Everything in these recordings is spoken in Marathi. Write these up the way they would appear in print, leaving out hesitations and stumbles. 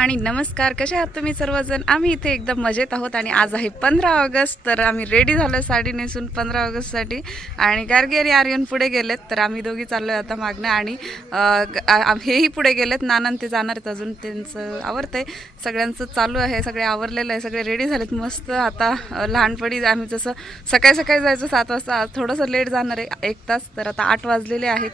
आणि नमस्कार, कसे आहात तुम्ही सर्वजण? आम्ही इथे एकदम मजेत आहोत आणि आज आहे 15 ऑगस्ट. तर आम्ही रेडी झालो साडी नेसून 15 ऑगस्टसाठी. आणि गार्गी आणि आर्यन पुढे गेलेत, तर आम्ही दोघी चाललो आहे आता मागणं. आणि हेही पुढे गेलेत, नानन ते जाणार आहेत अजून, त्यांचं आवरतंय. सगळ्यांचं चालू आहे, सगळे आवरलेलं आहे, सगळे रेडी झालेत मस्त. आता लहानपणी आम्ही जसं सकाळी सकाळी जायचो 7 वाजता, आज थोडंसं लेट जाणार आहे 1 तास. तर आता 8 वाजलेले आहेत.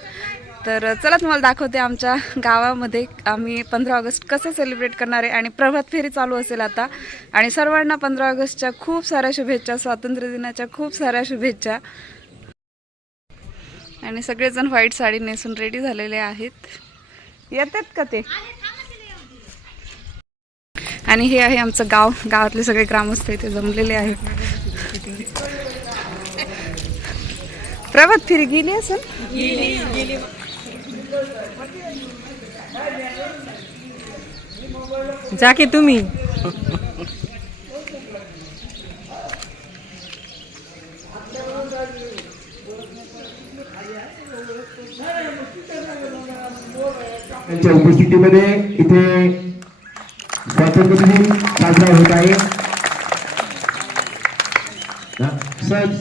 तर चला तुम्हाला दाखवते आमच्या गावामध्ये आम्ही 15 ऑगस्ट कसं सेलिब्रेट करणार आहे. आणि प्रभात फेरी चालू असेल आता. आणि सर्वांना 15 ऑगस्टच्या खूप साऱ्या शुभेच्छा, स्वातंत्र्य दिनाच्या खूप साऱ्या शुभेच्छा. आणि सगळेजण व्हाईट साडी नेसून रेडी झालेले आहेत. येतात का ते? आणि हे आहे आमचं गाव, गावातले सगळे ग्रामस्थ इथे जमलेले आहेत. प्रभात फेरी गेली असेल. जा की तुम्ही. त्यांच्या उपस्थितीमध्ये इथे स्वातंत्र्य दिन साजरा होत आहे.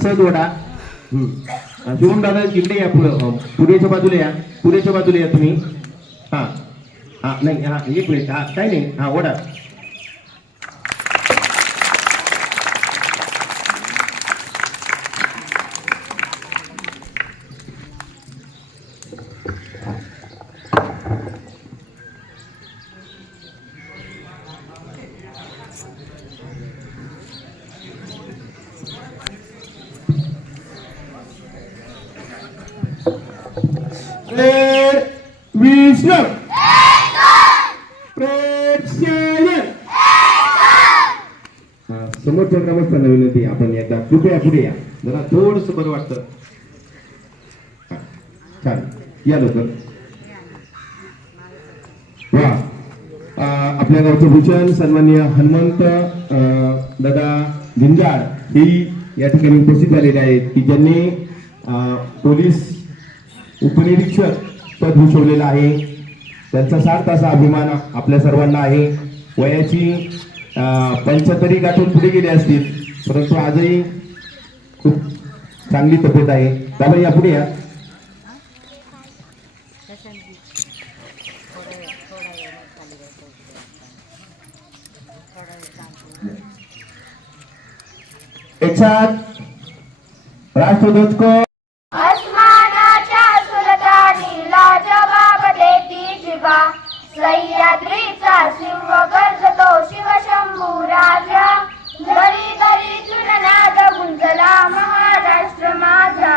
सद वडा शिवम दादा इकडे या, पुढेच्या बाजूला या, पुढेच्या बाजूला या तुम्ही. हा हा नाही, हा एक मिनिट, हा काय नाही, हा वडा. विष्णू समोरच्या ग्रामस्थांना विनंती, आपण एकदा कृपया पुढे या, जरा थोडस बरं वाटतं. छान, या लवकर. वा, आपल्या गावचं भूषण सन्माननीय हनुमंत दादा भिंजाळ ही या ठिकाणी उपस्थित झालेले आहेत, की ज्यांनी पोलीस उपनिरीक्षक पद भूषवलेलं आहे. त्यांचा सार्थ असा अभिमान आपल्या सर्वांना आहे. वयाची 75 गाठून पुढे गेले असतील, परंतु आजही खूप चांगली तब्येत आहे. बाबा या पुढे या. एक साथ राष्ट्रध्वज को सह्याद्रीचा सिंह गर्जतो शिवशंभू राजा. दरी दरी तुलनाद गुंजला महाराष्ट्र माझा.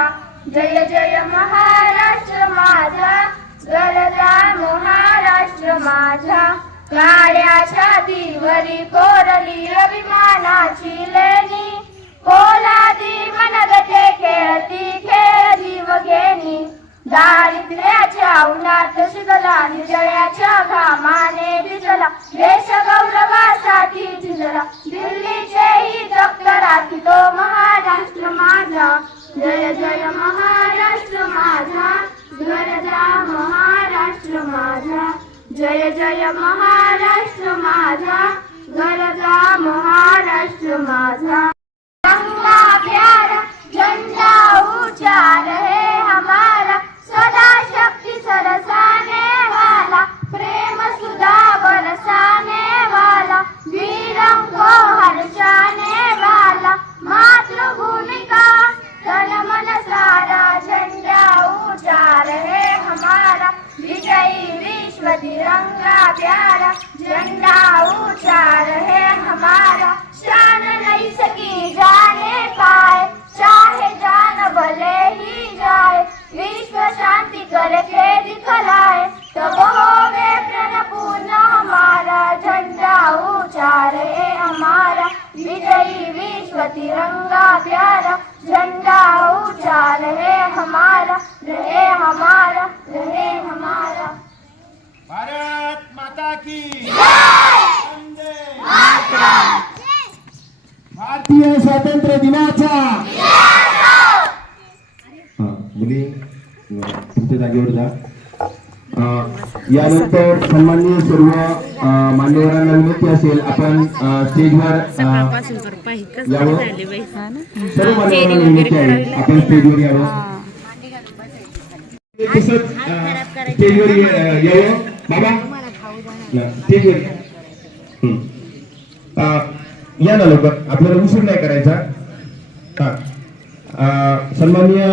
जय जय महाराष्ट्र माझा, गरजा महाराष्ट्र माझा. काळ्या छातीवरी कोरली अभिमानाची लेणी. पोलादी मनगटे खेळती खेळ घेणी. दारिद्र्याच्या उन्हात शिजला, निर्जळ्याच्या घामाने भिजला. देश गौरवासाठी झिजला, दिल्लीचेही दप्तर राखितो महाराष्ट्र माझा. जय जय महाराष्ट्र माझा, गरजा महाराष्ट्र माझा. जय जय महाराष्ट्र माझा, गरजा महाराष्ट्र माझा. गंगा प्यारा झंडा ऊंचा रहे हमारा. सदा शक्ति सरसाने वाला, प्रेम सुधा बरसाने वाला. वीरों को हर्षाने वाला, मातृभूमि का तन मन सारा. झंडा ऊंचा रहे हमारा, विजयी विश्व तिरंगा प्यारा. झंडा ऊंचा रहे हमारा, शान नहीं सकी जाने पाए. चाहे जान भले ही जाए, विश्व शांति करके दिखलाए. तब होवे प्रण पूर्ण हमारा. झंडा ऊंचा रहे हमारा, विजयी विश्व तिरंगा प्यारा. झंडा ऊंचा रहे हमारा, रहे हमारा, रहे हमारा. भारत माता की वंदे मातरम. भारतीय स्वातंत्र्य दिनाचा मुली तुमच्या जागेवर जा. यानंतर सन्माननीय सर्व मान्यवरांना विनंती असेल आपण स्टेजवर यावं. सर्व मान्यवरांना विनंती आहे आपण स्टेजवर यावं. तसंच स्टेजवर यावं बाबा स्टेजवर या ना लवकर, आपल्याला उशीर नाही करायचा. सन्माननीय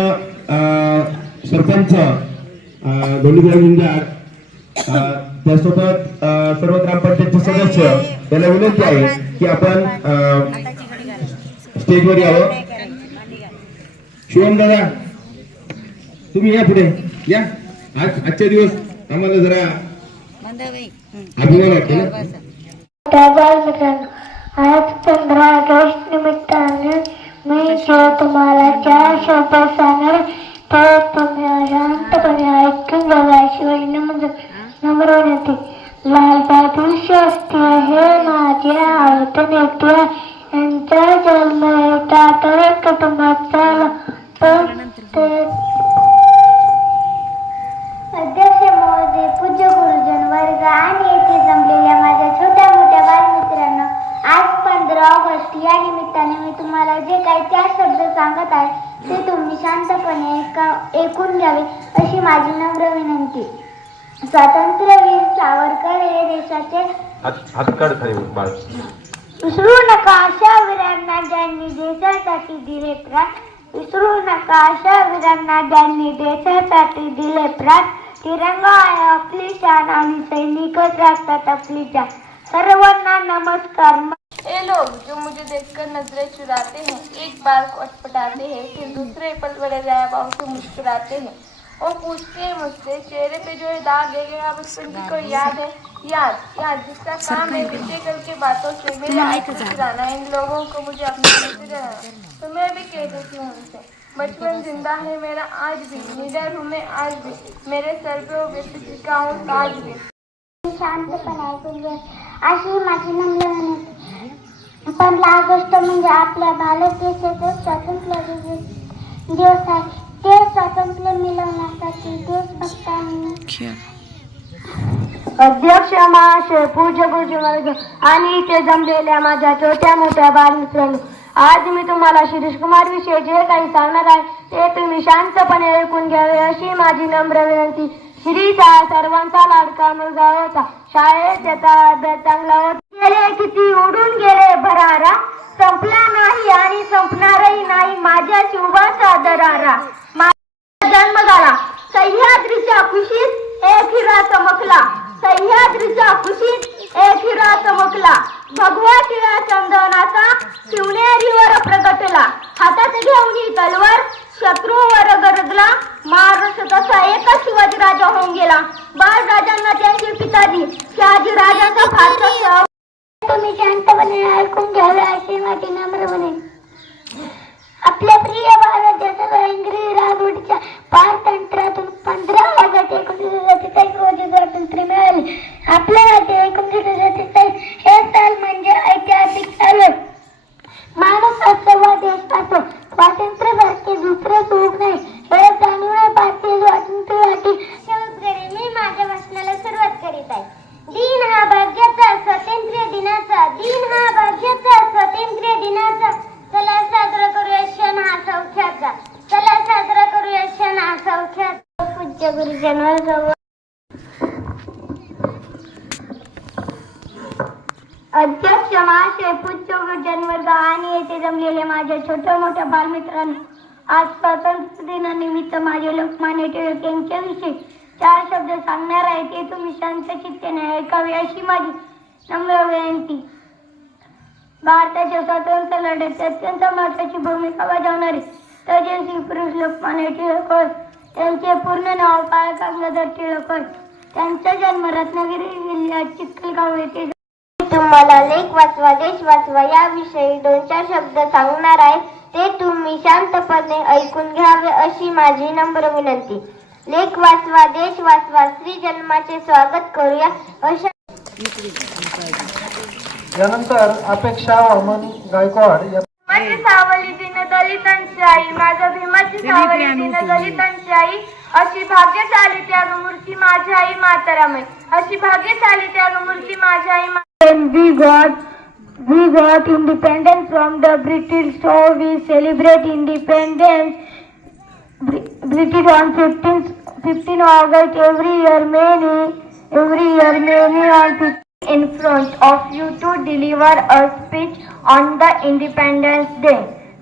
सरपंच धोंडीबाई हिंगार त्यासोबत सर्व ग्रामपंचायतचे सदस्य त्यांना विनंती आहे की आपण स्टेजवर यावं. शिवम दादा तुम्ही या पुढे या. आजच्या दिवस आम्हाला जरा अभिमान वाटतो ना. आज 15 ऑगस्ट निमित्ताने मी जो तुम्हाला 4 शब्द सांगेन ते तुम्ही शांतपणे ऐकून बघायशिवाय नम्र विनंती. लाल बहादूर शास्त्री हे माझे आवडते नेते. यांचा जन्म टाटा कुटुंबात झाला. अध्यक्ष महोदय, पूज्य गुरुजन वर्ग आणि येथे जमलेल्या माझ्या छोट्या मोठ्या बालमित्रांनो, आज 15 ऑगस्ट या निमित्ताने मी तुम्हाला जे काही 4 शब्द सांगत आहे ते तुम्ही शांतपणे ऐकून घ्यावे अशी माझी नम्र विनंती. स्वातंत्र्यवीर सावरकर हे देशाचे विसरू नका अशा वीरांना ज्यांनी देशासाठी दिले प्राण. विसरू नका अशा वीरांना ज्यांनी देशासाठी दिले प्राण. तिरंगा आहे आपली शान आणि सैनिकच राखतात आपली जान. सर्वांना नमस्कार. ये लोग जो मुझे देखकर नजरें चुराते हैं, एक बार को अटपटाते हैं, फिर दूसरे पल बड़े दया भाव से मुस्कुराते हैं और पूछते हैं मुझसे चेहरे पे जो है दाग है क्या बचपन की कोई याद है. याद जिसका काम है बीते कल के बातों से मेरे आंख चुराना. इन लोगों को मुझे अपने से जलाना. तो मैं भी कह देती हूँ उनसे बचपन जिंदा है मेरा आज भी. निडर हूँ मैं आज भी. मेरे सर पे वो बेटी का हूँ ताज भी. शांतपणे ऐकून घ्या अशी माझी नम्र विनंती. 15 ऑगस्ट म्हणजे आपल्या भारत देशाचा स्वातंत्र्य दिवस आहे. ते स्वातंत्र्य मिळवण्यासाठी देशभक्तांनी अध्यक्ष महाशय, पूज्य गुरुजी वर्ग आणि इथे जमलेल्या माझ्या छोट्या मोठ्या बालमित्रांनो, आज मी तुम्हाला शिरीष कुमार विषयी जे काही सांगणार आहे ते तुम्ही शांतपणे ऐकून घ्यावे अशी माझी नम्र विनंती. शिरीष हा सर्वांचा लाडका मुलगा होता. शाळेत त्याचा अभ्यास चांगला होता. गेले किती उडून गेले भरारा, संपला नाही आणि संपणारही नाही माझ्या शिवाचा दरारा. माझा जन्म झाला सह्याद्रीच्या कुशीत एक हिरा चमकला. सह्याद्रीच्या कुशीत एक हिरा चमकला. भगवा टिळा चंदनाचा शिवनेरीवर प्रगटला. हातात घेऊन तलवार शत्रूवर गरजला. महाराष्ट्र तसा एकच शिवाजीराजा होऊन गेला. बाळराजांना त्यांचे पिताजी शहाजीराजांचा फारसा. तुम्ही शांतपणे ऐकून घ्यावे अशी माझी नम्र विनंती. आपल्या प्रिय भारत देशाला इंग्रजी राजवटीच्या पारतंत्र्यातून 15 ऑगस्ट 1947 रोजी स्वातंत्र्य मिळाले. आपल्या राज्य 1947 हे साल म्हणजे ऐतिहासिक साल. माणूस असो वा देश असो, स्वातंत्र्यासारखे दुसरे सुख नाही हे जाणून भारतीय स्वातंत्र्यासाठी मी माझ्या भाषणाला सुरुवात करीत आहे. दिन हा भाग्याचा स्वातंत्र्य दिनाचा. दिन हा भाग्याचा स्वातंत्र्य दिनाचा. चला साजरा करूया क्षण हा सौख्याचा. चला साजरा करूया क्षण हा सौख्याचा. पूज्य गुरुजन वर्ग, अध्यक्ष महाशय, पूज्य गुरुजन वर्ग आणि येथे जमलेले माझ्या छोट्या मोठ्या बालमित्रांनो, आज स्वातंत्र्य दिनानिमित्त माझे लोकमान्य टिळक यांच्याविषयी 4 शब्द सांगणार आहे ते तुम्ही शांत चित्ताने ऐकावे अशी माझी नम्र विनंती. भारताच्या स्वातंत्र्य लढ्यात अत्यंत महत्वाची भूमिका बजावणारे तेजस्वी पुरुष लोकमान्य टिळक होय. त्यांचे पूर्ण नाव बाळ गंगाधर टिळक होय. त्यांचा जन्म रत्नागिरी जिल्ह्यात चिखलगाव येथे. तुम्हाला लेख वाचवा देश वाचवा याविषयी 2-4 शब्द सांगणार आहे ते तुम्ही शांतपणे ऐकून घ्यावे अशी माझी नम्र विनंती. लेख वाचवा देश वाचवा श्री जन्माचे स्वागत करूया अशा. यानंतर अपेक्षा वामन गायकवाड माझी सावली दिन दलितांची आई. माझ्या भीमाची सावली दिन दलितांची आई. अशी भाग्यशाली त्यागमूर्ती माझ्या आई मातारामाई, अशी भाग्यशाली त्यागमूर्ती माझ्या आई When we got independence from the British, so we celebrate independence. British on 15 August every year. Many on 15 in front of you to deliver a speech on the Independence Day.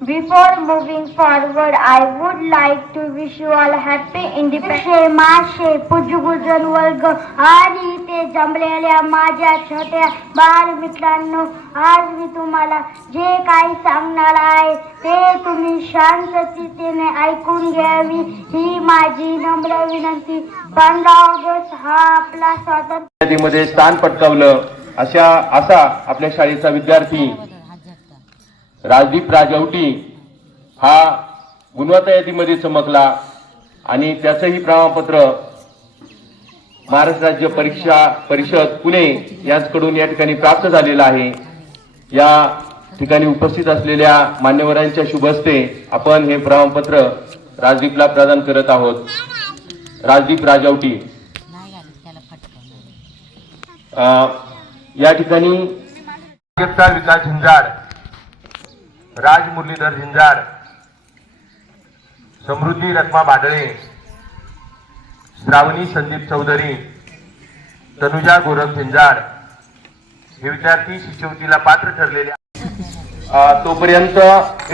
Before moving forward, I would like to wish you all happy Independence. माशे पूज्यगुजन वर्ग आणि ते जमलेल्या माझ्या छोट्या बालमित्रांनो, आज मी तुम्हाला जे काही सांगणार आहे ते तुम्ही शांततेने ऐकून घ्यावी ही माझी नम्र विनंती. 15 ऑगस्ट हा आपला स्वातंत्र्य यादीमध्ये स्थान पटकावलं असा आपल्या शाळेचा विद्यार्थी राजदीप राजवटी हा गुणवत्ता यादीमध्ये चमकला आणि त्याचंही प्रमाणपत्र महाराष्ट्र राज्य परीक्षा परिषद पुणे यांच्याकडून या ठिकाणी प्राप्त झालेलं आहे. या ठिकाणी उपस्थित असलेल्या मान्यवरांच्या शुभ हस्ते आपण हे प्रमाणपत्र राजदीपला प्रदान करत आहोत. राजदीप राजवटी या ठिकाणी विकास झिंजाड, राज मुरलीधर झिंजाड, समृद्धी रत्मा बाडळे, श्रावणी संदीप चौधरी, तनुजा गोरख झिंजाड हे विद्यार्थी शिष्यवृत्तीला पात्र ठरलेले. तोपर्यंत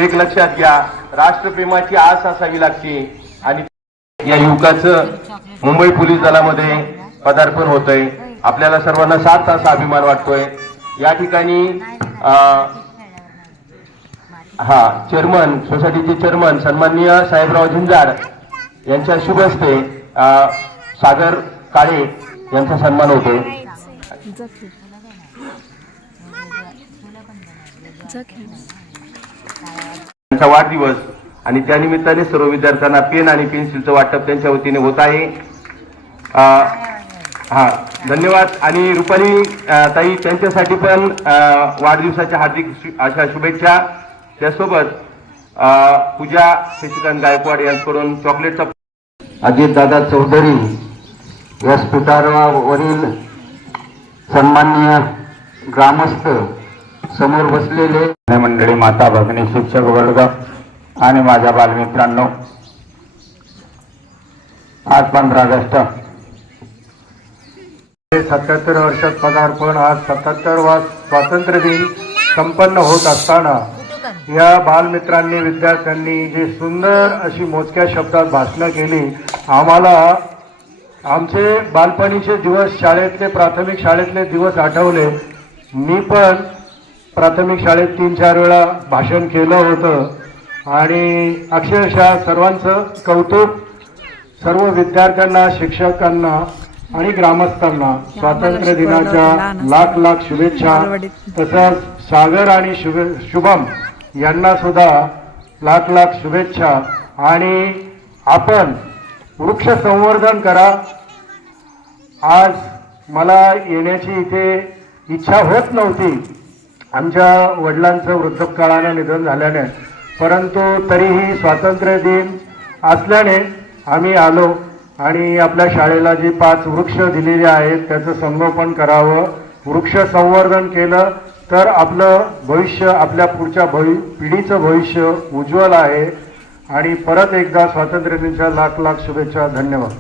एक लक्षात घ्या, राष्ट्रप्रेमाची आस असावी लागते आणि या युवकाचं मुंबई पोलीस दलामध्ये पदार्पण होतंय. आपल्याला सर्वांना साथ असा अभिमान वाटतोय. या ठिकाणी चेअरमन, सोसायटीचे चेअरमन सन्माननीय साहेबराव झिंजाड यांच्या शुभ हस्ते सागर काळे यांचा सन्मान होतो. त्यांचा वाढदिवस आणि त्यानिमित्ताने सर्व विद्यार्थ्यांना पेन आणि पेन्सिलचं वाटप त्यांच्या वतीने होत आहे. धन्यवाद. आणि रुपाली ताई त्यांच्यासाठी पण वाढदिवसाच्या हार्दिक अशा शुभेच्छा. त्यासोबत पूजा शशिकांत गायकवाड यांच्याकडून चॉकलेटचा. अजितदादा चौधरी व्यासपीठावरील सन्माननीय ग्रामस्थ, समोर बसलेले मंडळी, माता भगिनी, शिक्षक वर्ग आणि माझ्या बालमित्रांनो, आज 15 ऑगस्ट 77 वर्षात पदार्पण. आज 77वा स्वातंत्र्य दिन संपन्न होत असताना या बालमित्रांनी, विद्यार्थ्यांनी जी सुंदर अशी मोजक्या शब्दात भाषणं केली. आम्हाला आमचे बालपणीचे दिवस, शाळेतले, प्राथमिक शाळेतले दिवस आठवले. मी पण प्राथमिक शाळेत 3-4 वेळा भाषण केलं होतं आणि अक्षरशः सर्वांचं कौतुक. सर्व विद्यार्थ्यांना, शिक्षकांना आणि ग्रामस्थांना स्वातंत्र्य दिनाच्या लाख लाख शुभेच्छा. तसंच सागर आणि शुभम यांना सुद्धा लाख लाख शुभेच्छा. आणि आपण वृक्ष संवर्धन करा. आज मला येण्याची इथे इच्छा होत नव्हती, आमच्या वडिलांचं वृद्धकाळानं निधन झाल्याने, परंतु तरीही स्वातंत्र्य दिन असल्याने आम्ही आलो आणि आपल्या शाळेला जी 5 वृक्ष दिलेले आहेत त्याचं संगोपन करावं. वृक्ष संवर्धन केलं तर आपलं भविष्य, आपल्या पुढच्या पिढीचं भविष्य उज्ज्वल आहे. आणि परत एकदा स्वातंत्र्य दिनाच्या लाख लाख शुभेच्छा. धन्यवाद.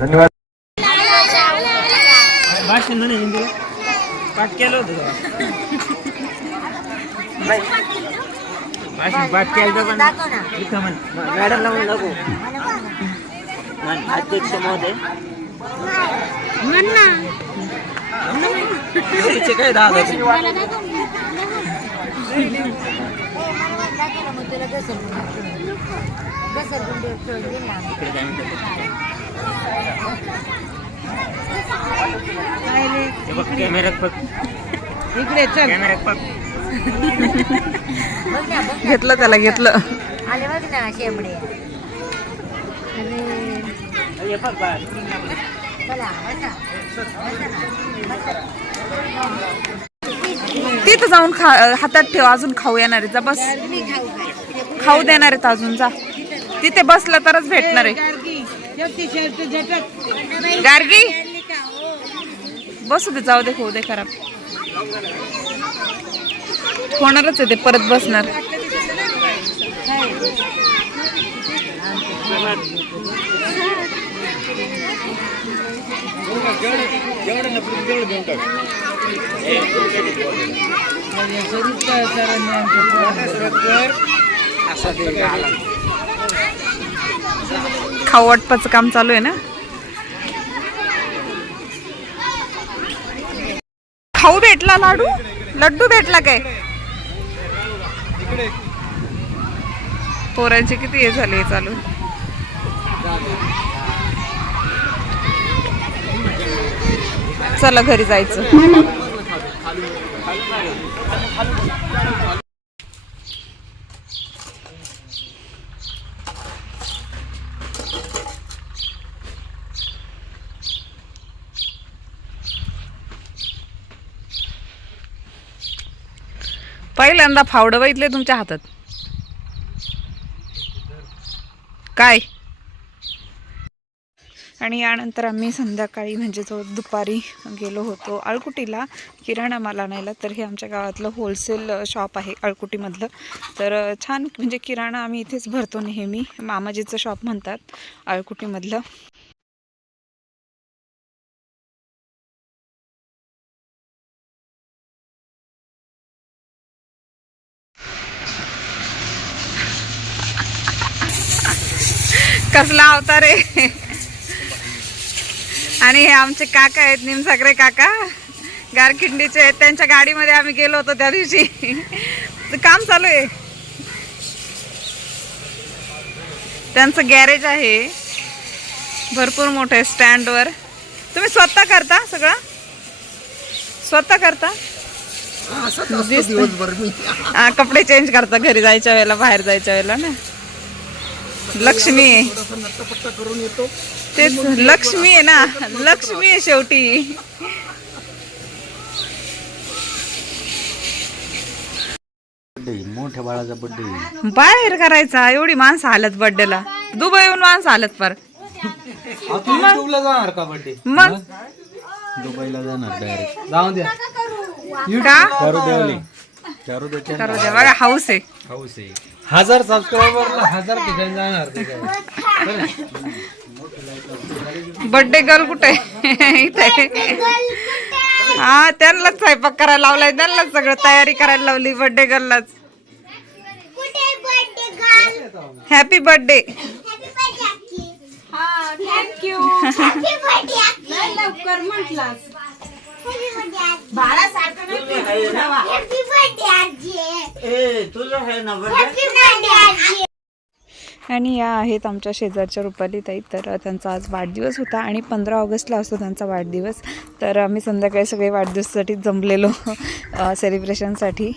धन्यवाद. भाषण म्हणे हिंदीला पाठ केलं होतं भाषण पाठ केलं पण इथं म्हण मॅडम लावून नको. अध्यक्ष महोदय काय दादा कॅमेरा इकडे चल. कॅमेरा घेतलं त्याला, घेतलं. आले बघ ना शेंबडे. तिथं जाऊन हातात ठेव, अजून खाऊ येणार आहे. जा बस, खाऊ देणार आहेत अजून. जा. तिथे बसलं तरच भेटणार आहे. गार्गी बसू दे, जाऊ दे, होऊ दे खराब. होणारच आहे ते, परत बसणार. खाऊ वाटपाचं काम चालू आहे ना. खाऊ भेटला, लड्डू भेटला काय? पोरांचे किती हे झाले चालू. चला घरी जायचं. पहिल्यांदा फावडं बघितले तुमच्या हातात काय. आणि यानंतर आम्ही संध्याकाळी म्हणजे जो दुपारी गेलो होतो अळकुटीला किराणा माल आणायला. तर हे आमच्या गावातलं होलसेल शॉप आहे अळकुटीमधलं. तर छान म्हणजे किराणा आम्ही इथेच भरतो नेहमी. मामाजीचं शॉप म्हणतात अळकुटीमधलं. कसला अवतार आहे. आणि हे आमचे काका आहेत, निमसागरे काका, गारखिंडीचे आहेत. त्यांच्या गाडीमध्ये आम्ही गेलो होतो त्या दिवशी. काम चालू आहे त्यांचं. गॅरेज आहे भरपूर मोठं स्टँडवर. तुम्ही स्वतः करता सगळं? स्वतः करता? कपडे चेंज करता घरी जायच्या वेळेला, बाहेर जायच्या वेळेला ना. लक्ष्मी आहे तेच, लक्ष्मी आहे ना, लक्ष्मी आहे शेवटी. मोठ्या बाळाचा बर्थडे बाहेर करायचा. एवढी माणसं आलत बर्थडेला, दुबईहून माणसं आलत फार. जाणार का बर्थडे? मग दुबईला जाणार डायरेक्ट. जाऊन द्या का करू दे करू द्या. बघा हाऊस आहे. 1000 सबस्क्रायबर 1000 ठिकाणी जाणार ते काय. बर्थडे गर्ल कुठे इथे? हा, त्यांनाच स्वयंपाक करायला लावलाय, त्यांनाच सगळं तयारी करायला लावली बर्थडे गर्ललाच. Happy birthday. थँक्यू. लवकर म्हटलास. आणि या आहेत आमच्या शेजारच्या रुपाली ताई. तर त्यांचा आज वाढदिवस होता आणि 15 ऑगस्टला असतो त्यांचा वाढदिवस. तर आम्ही संध्याकाळी सगळे वाढदिवसासाठी जमलेलो सेलिब्रेशनसाठी.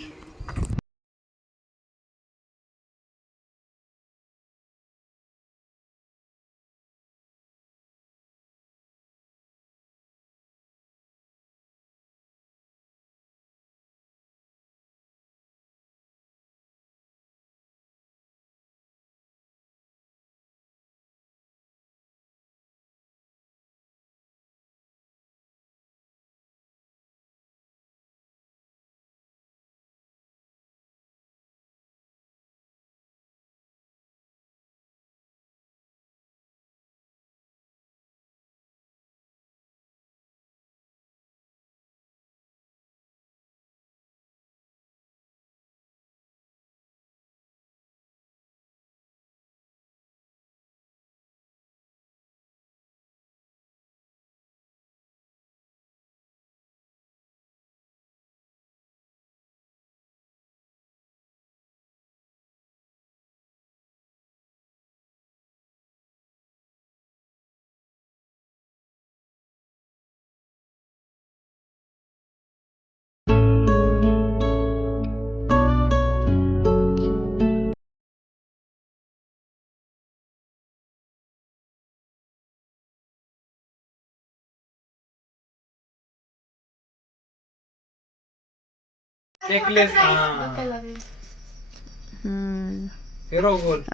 नेकलेस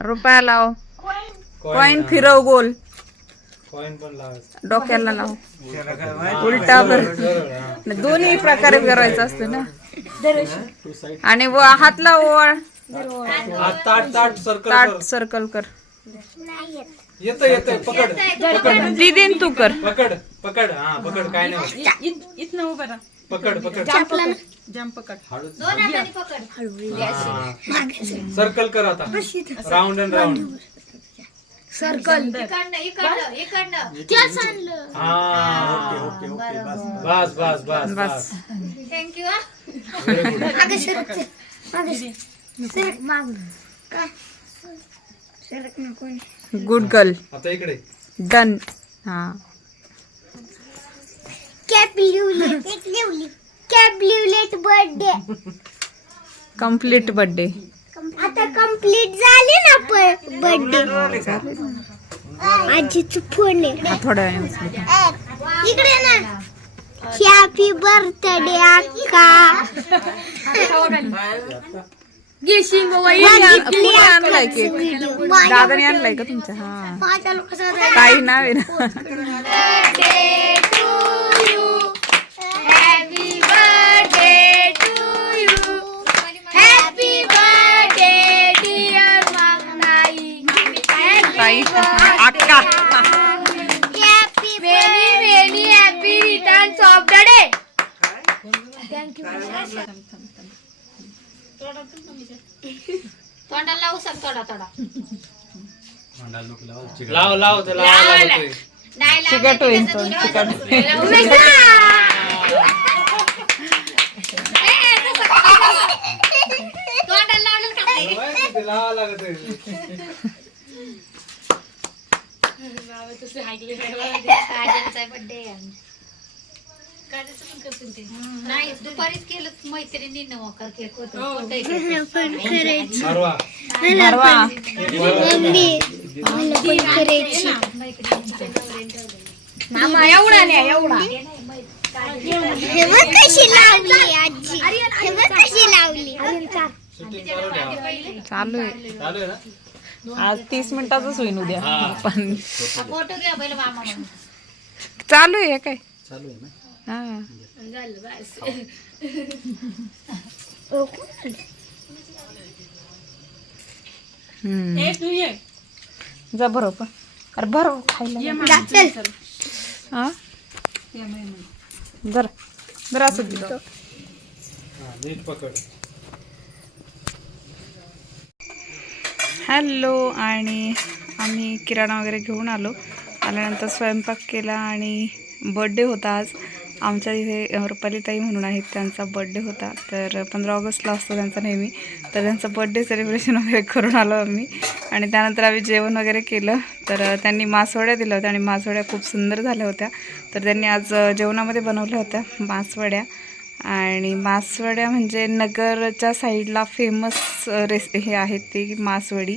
रुपया लाव. कॉइन फिरव गोल, कॉइन पण लावायचं. डोक्याला लाव, उलटा कर, दोन्ही प्रकारे करायचं असतं ना. आणि हातला ओळ, ताट सर्कल ताट सर्कल कर. येतं येतं. पकड पकड दीदीन तू कर. पकड पकड. हा पकड, काय नाही. पकड पकड. सर्कल कर आता. Round and round. Circle. Bus bus bus bus. Good girl. आता इकडे. डन. हा कॅब्ल्युलेट बर्थडे. Complete birthday. आता कंप्लीट झाले ना बर्थडे. आजीचं फोन आहे थोड्या वेळाने उचलू. इकडे ना. हॅपी बर्थडे अक्का. कुणी आणलाय केक? दादाने आणलाय का तुमच्या? हा काही नाव आहे ना. Happy birthday to you. Happy birthday dear माई. ताई अक्का. Happy very very happy returns of the day. तोंडाला लावू सांग थोडा थोडा. लाव लाव ते लावायला लागतंय. चिकट होईल तो. ते लावायला लागतंय. नाही दुपारीच केलं मैत्रिणी नवकर केक होत. मारवा. मारवा. एवढा नाही एवढा. कशी लावली आजी. कशी लावली. चालू आहे. चालू आहे ना. आज 30 मिनिटातच होईल उद्या. पण फोटो घ्या पहिलं मामा म्हणून. चालू आहे काय? चालू आहे ना. हा जा बरोबर. अरे बरोबर खायला. हा जरा जरा असं दिलं. नीट पकड. हॅलो. आणि आम्ही किराणा वगैरे घेऊन आल्यानंतर स्वयंपाक केला. आणि बड्डे होता आज आमच्या इथे. रुपालीताई म्हणून आहेत, त्यांचा बड्डे होता. तर 15 ऑगस्टला असतो त्यांचा नेहमी. तर त्यांचा बड्डे सेलिब्रेशन वगैरे करून आलो आम्ही. आणि त्यानंतर आम्ही जेवण वगैरे केलं. तर त्यांनी मासवड्या दिल्या होत्या आणि मासवड्या खूप सुंदर झाल्या होत्या. तर त्यांनी आज जेवणामध्ये बनवल्या होत्या मासवड्या. आणि मासवड्या म्हणजे नगरच्या साईडला फेमस हे आहेत ती मासवडी.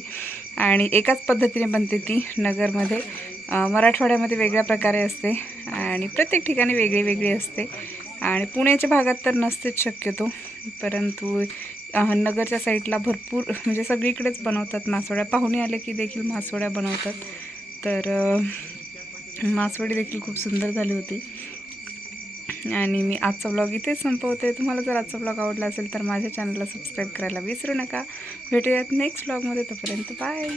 आणि एकाच पद्धतीने बनते ती नगरमध्ये. मराठवाड्यामध्ये वेगळ्या प्रकारे असते आणि प्रत्येक ठिकाणी वेगळी वेगळी असते. आणि पुण्याच्या भागात तर नसतेच शक्यतो, परंतु नगरच्या साईडला भरपूर म्हणजे सगळीकडेच बनवतात मासवड्या. पाहुणे आले की देखील मासवड्या बनवतात. तर मासवडी देखील खूप सुंदर झाली होती. आणि मी आजचा व्लॉग इथेच संपवते. तुम्हाला जर आजचा व्लॉग आवडला असेल तर माझ्या चॅनलला सबस्क्राईब करायला विसरू नका. भेटूयात नेक्स्ट व्लॉगमध्ये. तोपर्यंत बाय.